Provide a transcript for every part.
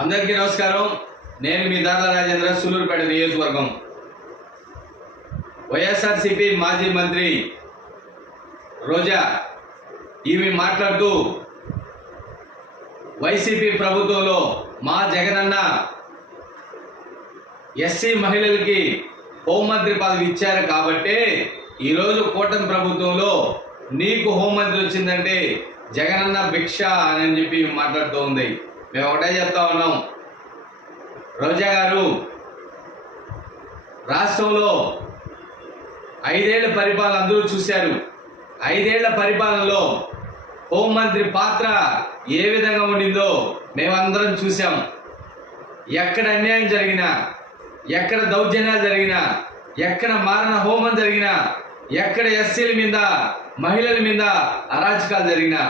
అందరికీ నమస్కారం. నేను మీ దార్ల రాజేంద్ర, సూలూరుపేట నియోజకవర్గం. వైఎస్ఆర్సీపీ మాజీ మంత్రి రోజా ఈమె మాట్లాడుతూ వైసీపీ ప్రభుత్వంలో మా జగనన్న ఎస్సీ మహిళలకి హోంమంత్రి పదవి ఇచ్చారు కాబట్టి ఈరోజు కూటమి ప్రభుత్వంలో నీకు హోంమంత్రి వచ్చిందంటే జగనన్న భిక్ష అని చెప్పి మాట్లాడుతూ ఉంది. మేము ఒకటే చెప్తా ఉన్నాం, రోజా గారు రాష్ట్రంలో 5 ఏళ్ల పరిపాలన అందరూ చూశారు. 5 ఏళ్ల పరిపాలనలో హోంమంత్రి పాత్ర ఏ విధంగా ఉండిందో మేమందరం చూసాం. ఎక్కడ అన్యాయం జరిగినా, ఎక్కడ దౌర్జన్యాలు జరిగినా, ఎక్కడ మారణ హోమం జరిగినా, ఎక్కడ ఎస్సీల మీద మహిళల మీద అరాచకాలు జరిగినా,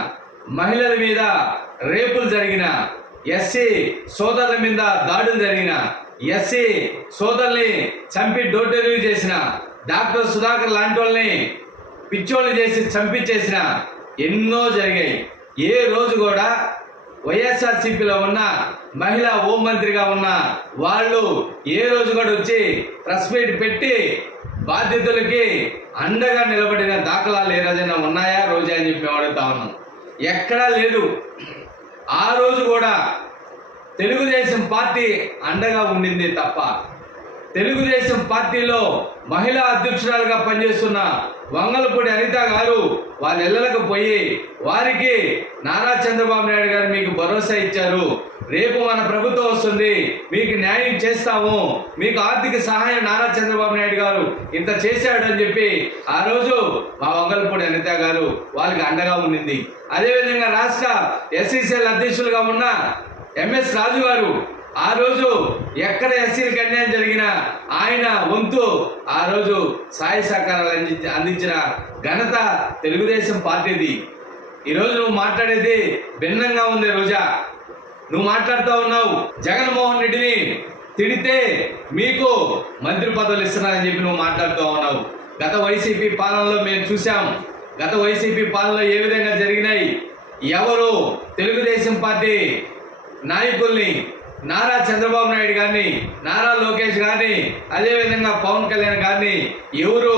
మహిళల మీద రేపులు జరిగినా, ఎస్సీ సోదరుల మీద దాడులు జరిగిన, ఎస్సీ సోదరుల్ని చంపి డోర్ డెలివరీ చేసిన, డాక్టర్ సుధాకర్ లాంటి వాళ్ళని పిచ్చోళ్ళు చేసి చంపించేసిన ఎన్నో జరిగాయి. ఏ రోజు కూడా వైఎస్ఆర్సీపీలో ఉన్న మహిళా హోంమంత్రిగా ఉన్న వాళ్ళు ఏ రోజు కూడా వచ్చి ప్రెస్ మీట్ పెట్టి బాధితులకి అండగా నిలబడిన దాఖలాలు ఏదైనా ఉన్నాయా రోజా అని చెప్పి అడుగుతా ఉన్నాం. ఎక్కడా లేదు. ఆ రోజు కూడా తెలుగుదేశం పార్టీ అండగా ఉండింది తప్ప తెలుగుదేశం పార్టీలో మహిళా అధ్యక్షురాలుగా పనిచేస్తున్న వంగలపూడి అనిత గారు వాళ్ళ ఇళ్లకు పోయి వారికి నారా చంద్రబాబు నాయుడు గారు మీకు భరోసా ఇచ్చారు, రేపు మన ప్రభుత్వం వస్తుంది, మీకు న్యాయం చేస్తాము, మీకు ఆర్థిక సహాయం నారా చంద్రబాబు నాయుడు గారు ఇంత చేశాడు అని చెప్పి ఆ రోజు మా వంగలపూడి అనిత గారు వాళ్ళకి అండగా ఉండింది. అదేవిధంగా రాష్ట్ర ఎస్సీసీఎల్ అధ్యక్షులుగా ఉన్న ఎంఎస్ రాజు గారు ఆ రోజు ఎక్కడ ఎస్సీలకు అన్యాయం జరిగినా ఆయన వంతు ఆ రోజు సహాయ సహకారాలు అందించిన ఘనత తెలుగుదేశం పార్టీది. ఈరోజు నువ్వు మాట్లాడేది భిన్నంగా ఉంది. రోజా, నువ్వు మాట్లాడుతూ ఉన్నావు జగన్మోహన్ రెడ్డిని తిడితే మీకు మంత్రి పదవులు ఇస్తున్నారని చెప్పి నువ్వు మాట్లాడుతూ ఉన్నావు. గత వైసీపీ పాలనలో మేము చూసాం. గత వైసీపీ పాలనలో ఏ విధంగా జరిగినాయి. ఎవరు తెలుగుదేశం పార్టీ నాయకుల్ని నారా చంద్రబాబు నాయుడు గారిని, నారా లోకేష్ గారిని, అదేవిధంగా పవన్ కళ్యాణ్ గారిని ఎవరు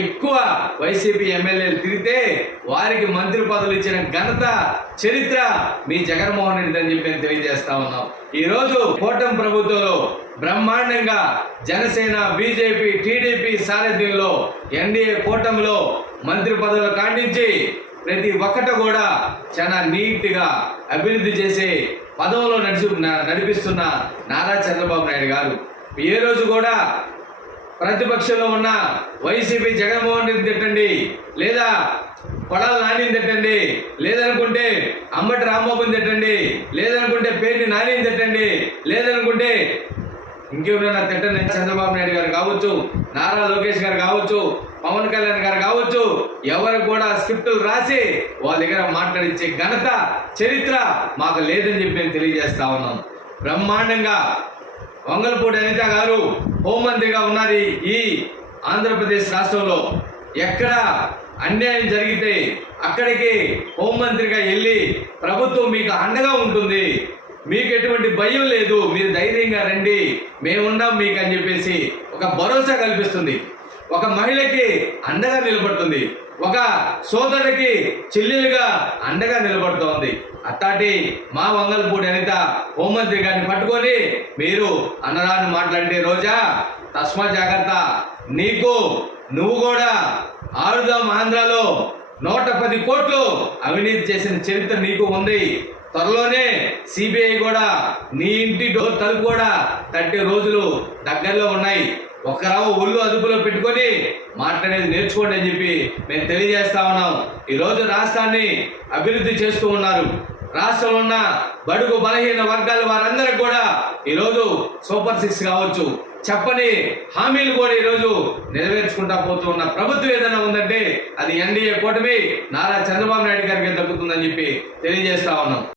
ఎక్కువ వైసీపీ ఎమ్మెల్యేలు తిరిగితే వారికి మంత్రి పదవులు ఇచ్చిన ఘనత చరిత్ర మీ జగన్మోహన్ రెడ్డి అని చెప్పి నేను తెలియజేస్తా ఉన్నాం. ఈరోజు కూటమి ప్రభుత్వంలో బ్రహ్మాండంగా జనసేన, బీజేపీ, టీడీపీ సారథ్యంలో ఎన్డీఏ కూటమిలో మంత్రి పదవులు కాండించి ప్రతి ఒక్కట కూడా చాలా నీట్గా అభివృద్ధి చేసే పదవులో నడిపిస్తున్న నారా చంద్రబాబు నాయుడు గారు ఏ రోజు కూడా ప్రతిపక్షంలో ఉన్న వైసీపీ జగన్మోహన్ రెడ్డి తిట్టండి, లేదా కొడాల నానిని తిట్టండి, లేదనుకుంటే అంబటి రాంబాబుని తిట్టండి, లేదనుకుంటే పేరుని నానిని తిట్టండి, లేదనుకుంటే ఇంకెవరైనా తిట్టండి, చంద్రబాబు నాయుడు గారు కావచ్చు, నారా లోకేష్ గారు కావచ్చు, పవన్ కళ్యాణ్ గారు కావచ్చు, ఎవరు కూడా స్క్రిప్టులు రాసి వాళ్ళ దగ్గర మాట్లాడించే ఘనత చరిత్ర మాకు లేదని చెప్పి మేము తెలియజేస్తా ఉన్నాం. బ్రహ్మాండంగా వంగలపూడి అనిత గారు హోంమంత్రిగా ఉన్నారు ఈ ఆంధ్రప్రదేశ్ రాష్ట్రంలో. ఎక్కడ అన్యాయం జరిగితే అక్కడికి హోంమంత్రిగా వెళ్ళి ప్రభుత్వం మీకు అండగా ఉంటుంది, మీకు ఎటువంటి భయం లేదు, మీరు ధైర్యంగా రండి, మేమున్నాం మీకు అని చెప్పేసి ఒక భరోసా కల్పిస్తుంది. ఒక మహిళకి అండగా నిలబడుతుంది, ఒక సోదరుడికి చెల్లెలుగా అండగా నిలబడుతోంది. అట్టాటి మా వంగలపూడి అనిత హోంమంత్రి గారిని పట్టుకొని మీరు అన్నదాన్ని మాట్లాడితే రోజా తస్మా జాగ్రత్త, నువ్వు కూడా ఆరుదాం ఆంధ్రాలో 110 కోట్లు అవినీతి చేసిన చరిత్ర నీకు ఉంది. త్వరలోనే సిబిఐ కూడా నీ ఇంటి డోర్ తలుపు కూడా తట్టే రోజులు దగ్గరలో ఉన్నాయి. ఒకరావు ఒళ్ళు అదుపులో పెట్టుకొని మాట్లాడేది నేర్చుకోండి అని చెప్పి మేము తెలియజేస్తా ఉన్నాం. ఈరోజు రాష్ట్రాన్ని అభివృద్ధి చేస్తూ ఉన్నారు. రాష్ట్రంలో ఉన్న బడుగు బలహీన వర్గాల వారందరికి కూడా ఈరోజు సూపర్ 6 కావచ్చు, చెప్పని హామీలు కూడా ఈరోజు నెరవేర్చుకుంటా పోతూ ఉన్న ప్రభుత్వం ఏదైనా ఉందంటే అది ఎన్డీఏ కూటమి నారా చంద్రబాబు నాయుడు గారికి దక్కుతుందని చెప్పి తెలియజేస్తా ఉన్నాం.